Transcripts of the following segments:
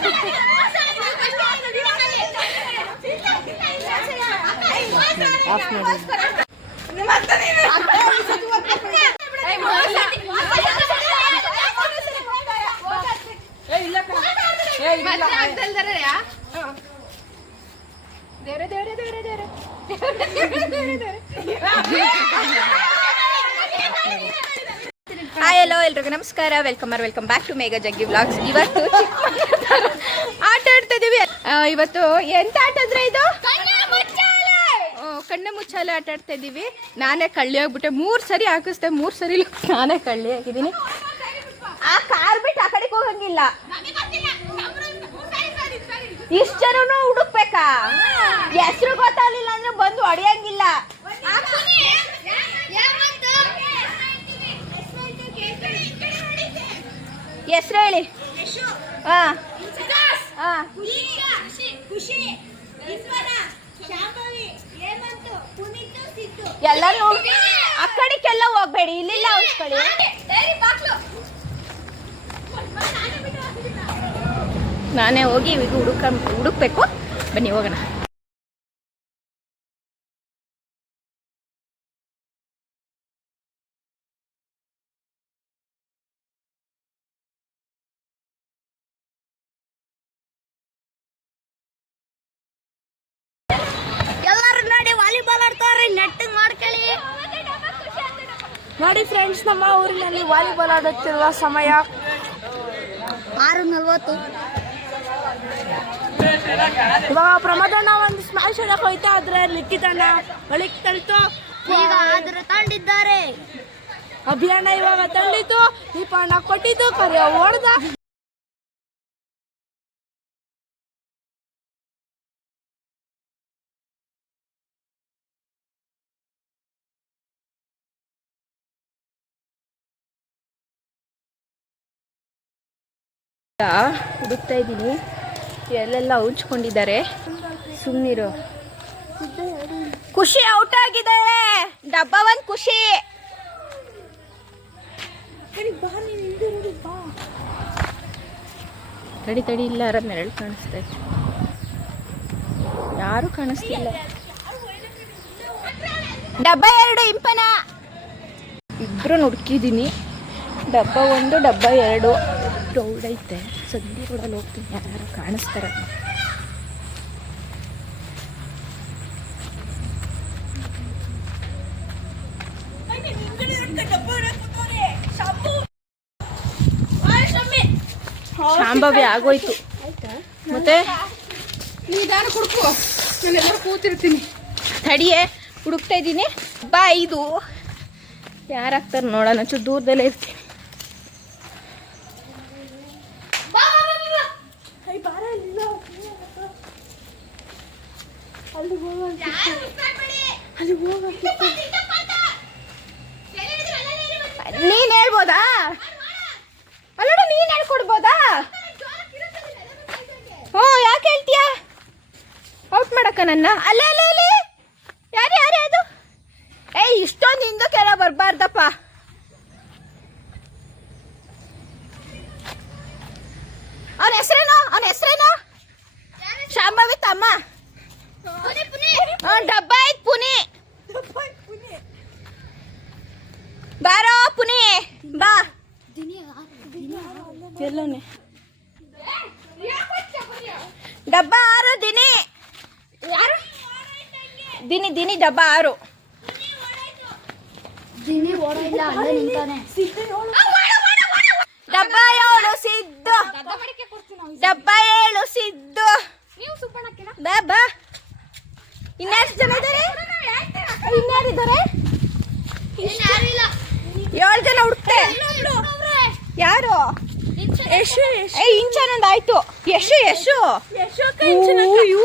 ಆಗ್ದಲ್ದರಯ್ಯ? ದೇವ್ರೆ ದೇವ್ರೆ ದೇವ್ರೆ ದೇವ್ರೆ ದೇವ್ರೆ ದೇವ್ರೆ ಹಾಯ್ ಎಲ್ಲೋ ಎಲ್ರಿಗೂ ನಮಸ್ಕಾರ. Welcome R welcome back to Megha Jaggi vlogs ಇವತ್ತು ಆಟ ಆಡ್ತಾ ಇದೀವಿ. ಇವತ್ತು ಎಂತ ಆಟ ಅಂದ್ರೆ ಇದು? ಓ ಕಣ್ಣ ಮುಚ್ಚಾಲೆ ಆಟ ಆಡ್ತಾ ಇದೀವಿ. ನಾನೇ ಕಳ್ಳಿ ಹೋಗ್ಬಿಟ್ಟೆ ಮೂರ್ ಸರಿ ಹಾಕಿಸ್ದೆ. ಮೂರ್ ಸರಿ ನಾನೇ ಕಳ್ಳಿ ಆಗಿದ್ದೀನಿ. ಆ ಕಾರ್ ಬಿಟ್ಟು ಆ ಕಡೆಗೆ ಹೋಗಂಗಿಲ್ಲ. ಇಷ್ಟು ಜನನು ಹುಡುಕ್ಬೇಕಾ? ಹೆಸರು ಗೊತ್ತಾಗ್ಲಿಲ್ಲ ಅಂದ್ರೆ ಬಂದು ಹೊಡೆಯಂಗಿಲ್ಲ. ಹೆಸರು ಹೇಳಿ. ಹಾಂ. ಹಾಂ. ಎಲ್ಲರೂ ಆ ಕಡೆಗೆಲ್ಲ ಹೋಗ್ಬೇಡಿ. ಇಲ್ಲಿಲ್ಲ ಉಳ್ಕೊಳ್ಳಿ ನಾನೇ. ಹೋಗಿ ಇವಾಗ ಹುಡುಕ ಹುಡುಕ್ಬೇಕು. ಬನ್ನಿ ಹೋಗೋಣ. ನೋಡಿ ಫ್ರೆಂಡ್ಸ್ ನಮ್ಮ ಊರಿನಲ್ಲಿ ವಾಲಿಬಾಲ್ ಆಡುತ್ತಿರುವ ಸಮಯ. ಆರು ನಲ್ವತ್ತು ಇವಾಗ ಪ್ರಮೋದಣ್ಣ ಒಂದು ಸ್ಮ್ಯಾಶ್ ಹೊಡಕ್ ಹೋಯ್ತಾ ಆದ್ರೆ ಲಿಕ್ಕಿತಣ್ಣ ಬಳಿಕ್ ತಳಿತು. ಈಗ ಆದ್ರ ತಂಡಿದ್ದಾರೆ. ಅಭಿಯಾನ ಇವಾಗ ತಳ್ಳಿತು. ದೀಪಣ್ಣ ಕೊಟ್ಟಿದ್ದು ಕರಿಯ ಹೊಡೆದ ಹುಡುಕ್ತಾ ಇದ್ದೀನಿ. ಎಲ್ಲೆಲ್ಲ ಉಂಚ್ಕೊಂಡಿದ್ದಾರೆ ಸುಮ್ಮನಿರು ಖುಷಿ ಔಟ್ ಆಗಿದ್ದಾಳೆ ಡಬ್ಬ ಒಂದ್ ಖುಷಿ. ತಡಿ ತಡಿ ಇಲ್ಲ ಅರ ನೆರಳು ಕಾಣಿಸ್ತಾ ಇತ್ತು. ಯಾರು ಕಾಣಿಸ್ತಿಲ್ಲ. ಡಬ್ಬ ಎರಡು ಇಂಪನ. ಇಬ್ರು ಹುಡುಕಿದ್ದೀನಿ. ಡಬ್ಬ ಒಂದು ಡಬ್ಬ ಎರಡು. ರೌಡ್ ಐತೆ. ಸಂಧಿ ರೋಡಲ್ಲಿ ಹೋಗ್ತೀನಿ. ಯಾರು ಕಾಣಿಸ್ತಾರ. ಶಾಂಭವಿ ಆಗೋಯ್ತು. ಮತ್ತೆ? ನಿಧಾನ ಕುಡ್ಕೋ. ನಾನೆಲ್ಲರೂ ಕೂತಿರ್ತೀನಿ. ತಡಿಯೇ ಹುಡುಕ್ತಾ ಇದ್ದೀನಿ. ಬಾ ಇದು. ಯಾರಾಗ್ತಾರೆ ನೋಡೋಣ. ಚೂರು ದೂರದಲ್ಲೇ ಇರ್ತೀನಿ. ನೀನ್ ಹೇಳ್ಬೋದಾ? ಅಲ್ಲೋಡ ನೀನ್ ಹೇಳ್ಕೊಡ್ಬೋದಾ? ಹ್ಞೂ ಯಾಕೆ ಹೇಳ್ತೀಯಾ? ಔಟ್ ಮಾಡಕ್ಕ ನನ್ನ? ಅಲ್ಲೇ ಅಲ್ಲೇ ಅಲ್ಲಿ. ಯಾರು ಯಾರು ಅದು ಏಯ್ ಇಷ್ಟೊಂದು ಹಿಂದಕ್ಕೆಲ್ಲ ಬರಬಾರ್ದಪ್ಪ. ಅವನ ಹೆಸ್ರೇನು? ಅವನ ಹೆಸ್ರೇನು? ಶಾಂಭವಿ ತಮ್ಮ. ಡಬ್ಬ ಐತ್ ಪುನಿ. ಬಾರೋ ಪುನಿ. ಬಾ. ಎಲ್ಲೋನೆ. ಡಬ್ಬ ಆರು ದಿನಿ. ದಿನಿ ದಿನಿ ಡಬ್ಬ ಆರು. ಡಬ್ಬ ಏಳು ಸಿದ್ದು. ಡಬ್ಬ ಏಳು ಸಿದ್ದು. ಬಾ ಬಾ. ಇನ್ಯಾರು ಜನ ಇದ್ದಾರೆ ಇನ್ಯಾರಿದ್ದಾರೆ ಏಳು ಜನ ಹುಡುಕ್ತೆ. ಯಾರು? ಯಶು ಏ ಇಂಚನೊಂದು ಆಯ್ತು. ಯಶು ಯಶು. ಊ,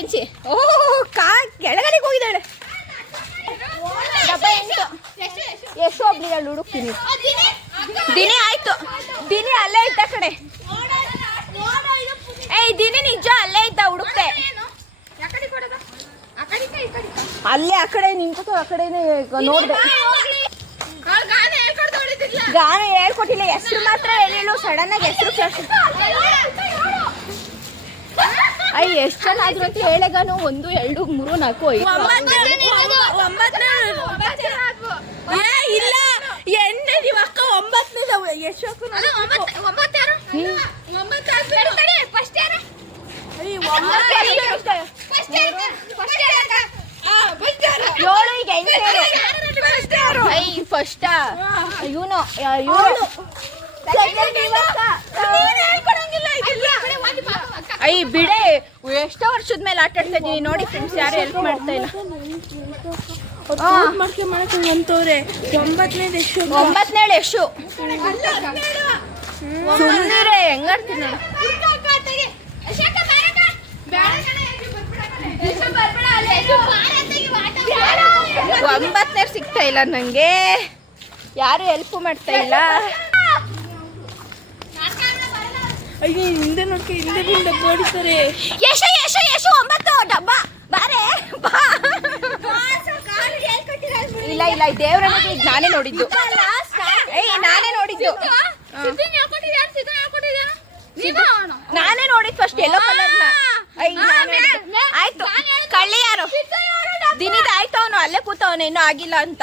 ಇಂಚಿ ಓ, ಕಾ ಕೆಳಗಡೆ ಹೋಗಿದ್ದಾಳೆ. ಎಷ್ಟು ಒಬ್ಳಿಗೆ ಅಲ್ಲಿ ಹುಡುಕ್ತೀನಿ ದಿನೇ ಆಯ್ತು. ದಿನೇ ಅಲ್ಲೇ ಇದ್ದ ಕಡೆ ಏಯ್, ದಿನೇ ನಿಜ ಅಲ್ಲೇ ಇದ್ದ ಹುಡುಕ್ತೆ ಅಲ್ಲೇ, ಆ ಕಡೆ ನಿಂತು ಆ ಕಡೆನೇ ನೋಡ್ದೆ. ಗಾನ ಹೇಳ್ಕೊಟ್ಟಿಲ್ಲ, ಹೆಸರು ಮಾತ್ರ ಹೇಳಿಲ್ಲ ಸಡನ್ ಆಗಿ ಹೆಸರು ಅಯ್ಯ ಎಷ್ಟು ಜನ ಆದ್ರು ಅಂತ ಹೇಳಗಾನು ಒಂದು ಎರಡು ಮೂರು ನಾಲ್ಕು ಐದು. ಇಲ್ಲ. ಎಣ್ಣೆ ನೀವು ಅಕ್ಕ ಏಳು ಈಗ ಐ ಫಸ್ಟಾ ಇವನು ಇವನು. ಐ ಬಿಡೆ. ಎಷ್ಟೋ ವರ್ಷದ ಮೇಲೆ ಆಟ ಆಡ್ತಾ ಇದೀನಿ. ನೋಡಿ ಫ್ರೆಂಡ್ಸ್ ಯಾರು ಹೆಲ್ಪ್ ಮಾಡ್ತಾ ಇಲ್ಲ. ಅಂತವ್ರೆ. ಸುಮ್ಮನೆ ಹೆಂಗಾಡ್ತೀನಿ ನೋಡು ಒಂಬತ್ತನೇ ಸಿಗ್ತಾ ಇಲ್ಲ ನಂಗೆ. ಯಾರು ಹೆಲ್ಪ್ ಮಾಡ್ತಾ ಇಲ್ಲ? ಅಯ್ಯೋ ಹಿಂದೆ ನೋಡ್ಕೆ ಹಿಂದೆ ಬಿಂದ ಓಡಿಸ್ತಾರೆ ಯಶು ಯಶು ಯಶು ಒಂಬತ್ತು ಡಬ್ಬ. ಬಾರೆ ಬಾ. ಇಲ್ಲ ಇಲ್ಲ ದೇವ್ರ ನಾನೇ ನೋಡಿದ್ದು. ಏಯ್ ನಾನೇ ನೋಡಿದ್ದು. ನಾನೇ ನೋಡಿದ್ ಫಸ್ಟ್ ಎಲ್ಲೋ ಕಲರ್ನ ಆಯ್ತು. ಕಳ್ಳಿ ಯಾರು? ದಿನದ ಆಯ್ತು ಅವನು ಅಲ್ಲೇ ಕೂತವನು ಇನ್ನೂ ಆಗಿಲ್ಲ ಅಂತ.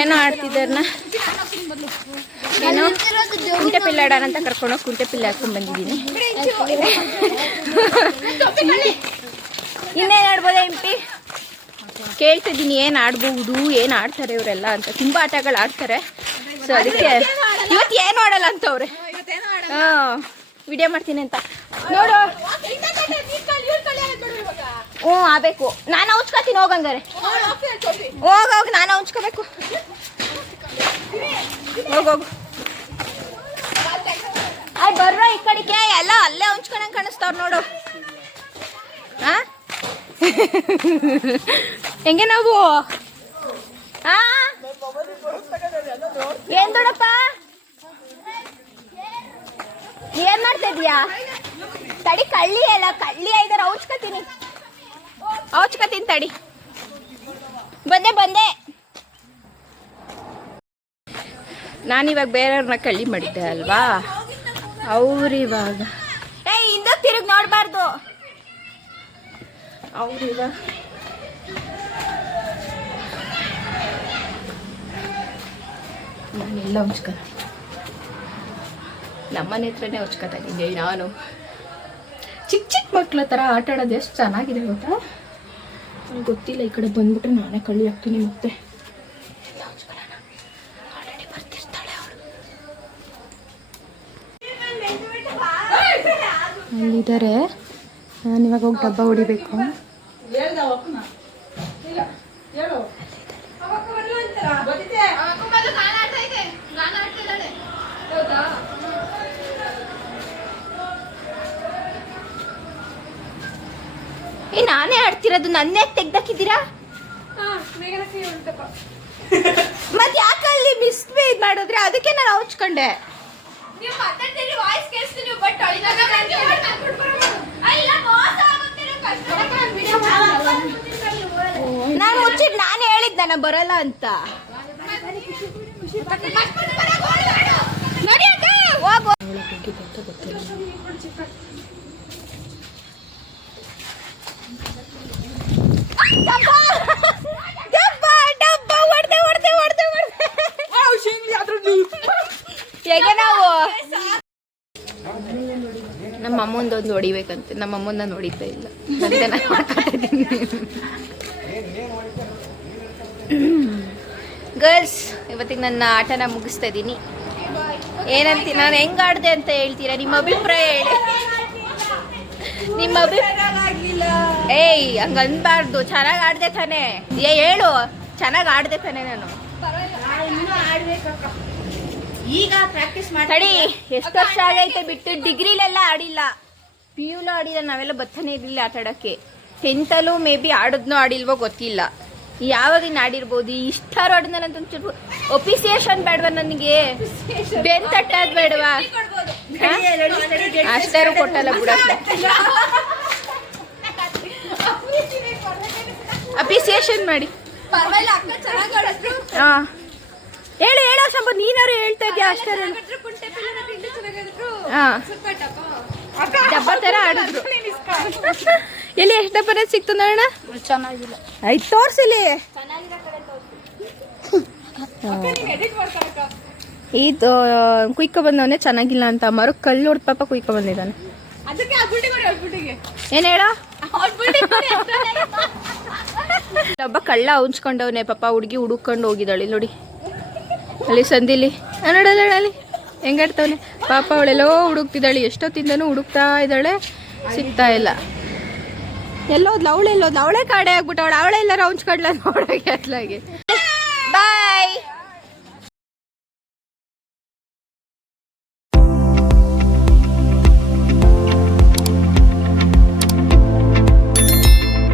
ಏನೋ ಆಡ್ತಿದ್ದಾರನ? ಏನು? ಕುಂಟೆ ಪಿಲ್ಲೆ ಆಡೋಣ ಅಂತ ಕರ್ಕೊಂಡೋಗಿ ಕುಂಟೆ ಪಿಲ್ಲ ಹಾಕೊಂಡ್ ಬಂದಿದ್ದೀನಿ. ಇನ್ನೇನು ಆಡ್ಬೋದಾ ಎಂಪಿ ಕೇಳ್ತಿದ್ದೀನಿ, ಏನು ಆಡ್ಬಹುದು ಏನು ಆಡ್ತಾರೆ ಇವರೆಲ್ಲ ಅಂತ. ತುಂಬ ಆಟಗಳು ಆಡ್ತಾರೆ. ಸೊ ಅದಕ್ಕೆ ಇವತ್ತು ಏನು ಆಡಲ್ಲ ಅಂತವ್ರೆ. ಹಾಂ ವಿಡಿಯೋ ಮಾಡ್ತೀನಿ ಅಂತ. ನೋಡು. ಹ್ಞೂ, ಆಗಬೇಕು. ನಾನು ಹಂಚ್ಕೋತೀನಿ ಹೋಗಂಗಾರೆ ಹೋಗ, ಹೋಗಿ, ನಾನು ಹಂಚ್ಕೋಬೇಕು ಹೋಗೋಗು ಆಯ್, ಬರ್ರೋ ಈ ಕಡೆಗೆ ಎಲ್ಲ ಅಲ್ಲೇ ಹಂಚ್ಕೊಂಡಂಗೆ ಕಾಣಿಸ್ತಾವ್ರು ನೋಡು. ಆ? ಹೆಂಗೆ ನಾವು? ಆ? ಏನ್ ದೊಡಪ್ಪ? ಏನ್ ಮಾಡ್ತಾ ಇದೀಯಾ ತಡಿ, ಕಳ್ಳಿ ಅಲ್ಲ ಕಳ್ಳಿ ಐದಾರ ಔಚ್ಕತೀನಿ ಔಚ್ಕತೀನಿ ತಡಿ ಬಂದೆ ಬಂದೆ. ನಾನಿವಾಗ ಬೇರೆಯವ್ರನ್ನ ಕಳ್ಳಿ ಮಾಡಿದ್ದೆ ಅಲ್ವಾ? ಅವ್ರಿವಾಗ ಏ ಹಿಂದೆ ತಿರುಗಿ ನೋಡಬಾರ್ದು. ಅವ್ರಿವಾಗ ನಾನೆಲ್ಲ ಉಚ್ಕ ನಮ್ಮನೆ ಹತ್ರನೇ ಉಚ್ಕೋತಾ ಇದ್ದೀನಿ ನಾನು. ಚಿಕ್ಕ ಚಿಕ್ಕ ಮಕ್ಳ ಥರ ಆಟ ಆಡೋದು ಎಷ್ಟು ಚೆನ್ನಾಗಿದೆ ಗೊತ್ತಾ? ನಂಗೆ ಗೊತ್ತಿಲ್ಲ ಈ ಕಡೆ ಬಂದ್ಬಿಟ್ರೆ ನಾನೇ ಕಳ್ಳಿ ಹಾಕ್ತೀನಿ ಮತ್ತೆ. ಅಲ್ಲಿದ್ದಾರೆ. ನಾನು ಇವಾಗ ಹೋಗಿ ಡಬ್ಬ ಹೊಡಿಬೇಕು. ಏ ನಾನೇ ಆಡ್ತಿರೋದು ನನ್ನೇ ತೆಗ್ದಾಕಿದ್ದೀರಾ ಮತ್ತೆ ಯಾಕಲ್ಲಿ ಮಿಸ್ ಇದ್ ಮಾಡಿದ್ರೆ ಅದಕ್ಕೆ ನಾನು ಹೌಚ್ಕೊಂಡೆ ನಾನು ಮುಚ್ಚಿದ್ ನಾನು ಹೇಳಿದ್ದೆ ನಾನು ಬರಲ್ಲ ಅಂತ ಹೋಗು ಡಬ್ಬ ಡಬ್ಬ ಡಬ್ಬ ಹೊಡ್ದೆ ಹೊಡ್ದೆ ಹೊಡ್ದೆ ಹೊಡ್ದೆ ಹೇಗೆ ನಾವು? ನಮ್ಮ ಅಮ್ಮಂದೊಂದು ಹೊಡಿಬೇಕಂತೆ. ನಮ್ಮ ಅಮ್ಮನ ಹೊಡಿತಾ ಇಲ್ಲ. ಮತ್ತೆ ನಾನು ಗರ್ಲ್ಸ್ ಇವತ್ತಿಗೆ ನನ್ನ ಆಟನ ಮುಗಿಸ್ತಾ ಇದ್ದೀನಿ. ಏನಂತ ನಾನು ಹೆಂಗ್ ಆಡ್ದೆ ಅಂತ ಹೇಳ್ತೀರಾ? ನಿಮ್ಮ ಅಭಿಪ್ರಾಯ ಹೇಳಿ. ನಿಮ್ಮ ಅಭಿಪ್ರಾಯ ಏಯ್ ಹಂಗ ಅನ್ಬಾರ್ದು ಚೆನ್ನಾಗಿ ಆಡ್ದೆ ತಾನೆ. ಏ ಹೇಳು. ಚೆನ್ನಾಗ್ ಆಡ್ದೆ ತಾನೆ ನಾನು. ಈಗ ಪ್ರಾಕ್ಟೀಸ್ ಮಾಡಿ ಎಷ್ಟು ವರ್ಷ ಆಗೈತೆ ಬಿಟ್ಟು ಡಿಗ್ರಿಲೆಲ್ಲ ಆಡಿಲ್ಲ. ಪಿ ಯುಲೂ ಆಡಿಲ್ಲ ನಾವೆಲ್ಲ ಬತ್ತನೇ ಇರಲಿಲ್ಲ ಆಟ ಆಡೋಕ್ಕೆ ಟೆಂತಲ್ಲೂ ಮೇ ಬಿ ಆಡದ್ನು ಆಡಿಲ್ವೋ ಗೊತ್ತಿಲ್ಲ. ಯಾವಾಗಿನ ಆಡಿರ್ಬೋದು? ಇಷ್ಟಾರು ಆಡಿದ ನಂತ ಒಂಚೂರು ಒಪಿಸಿಯೇಷನ್ ಬೇಡವಾ ನನಗೆ? ಬೆನ್ ಬೆಂತಟ್ಟದ್ ಬೇಡವಾ ಅಷ್ಟಾರು ಕೊಟ್ಟಲ್ಲ ಬಿಡಕ್ಕೆ ಅಪ್ರಿಸಿಯೇಷನ್ ಮಾಡಿ. ಹಾ. ಹೇಳು ಹೇಳೋ ಸಂಬ ನೀನಾರು ಹೇಳ್ತಾ ಇದ್ಯಾ ಅಷ್ಟೇ ಹಾಂ. ಡಬ್ಬ ತರ ಆಡಿದ್ರು. ಎಲ್ಲಿ ಎಷ್ಟು ಬರ ಸಿಕ್ತು ನೋಡೋಣ? ಚೆನ್ನಾಗಿಲ್ಲ. ಆಯ್ತು ತೋರ್ಸಿಲಿ ಇದು ಕುಯ್ಕೊ ಬಂದವನೇ ಚೆನ್ನಾಗಿಲ್ಲ ಅಂತ ಮರು ಕಲ್ಲು ಹೊಡೆದ ಪಾಪ ಕುಯ್ಕೊ ಬಂದಿದ್ದಾನೆ. ಏನ್ ಹೇಳ? ಒಬ್ಬ ಕಳ್ಳ ಉಂಚ್ಕೊಂಡವನೇ ಪಾಪ ಹುಡುಗಿ ಹುಡುಕೊಂಡು ಹೋಗಿದ್ದಾಳೆ ನೋಡಿ. ಅಲ್ಲಿ ಸಂದಿಲಿ. ನೋಡಲ್ಲ ಅಲ್ಲಿ ಹೆಂಗಾಡ್ತವನೆ ಪಾಪ ಅವಳೆಲ್ಲೋ ಹುಡುಕ್ತಿದ್ದಾಳೆ ಎಷ್ಟೊತ್ತಿಂದನೂ ಹುಡುಕ್ತಾ ಇದ್ದಾಳೆ ಸಿಗ್ತಾ ಇಲ್ಲ. ಎಲ್ಲೋದ್ಲು ಅವಳೆಲ್ಲೋದ್ಲು ಅವಳೇ ಅವಳೆ ಕಾಡೆ ಆಗ್ಬಿಟ್ಟು ಅವಳು ಅವಳೆ ಎಲ್ಲರೂ ಉಂಚ್ಕೊಂಡ್ಲ ನೋಡೋಕೆ ಅತ್ಲಾಗೆ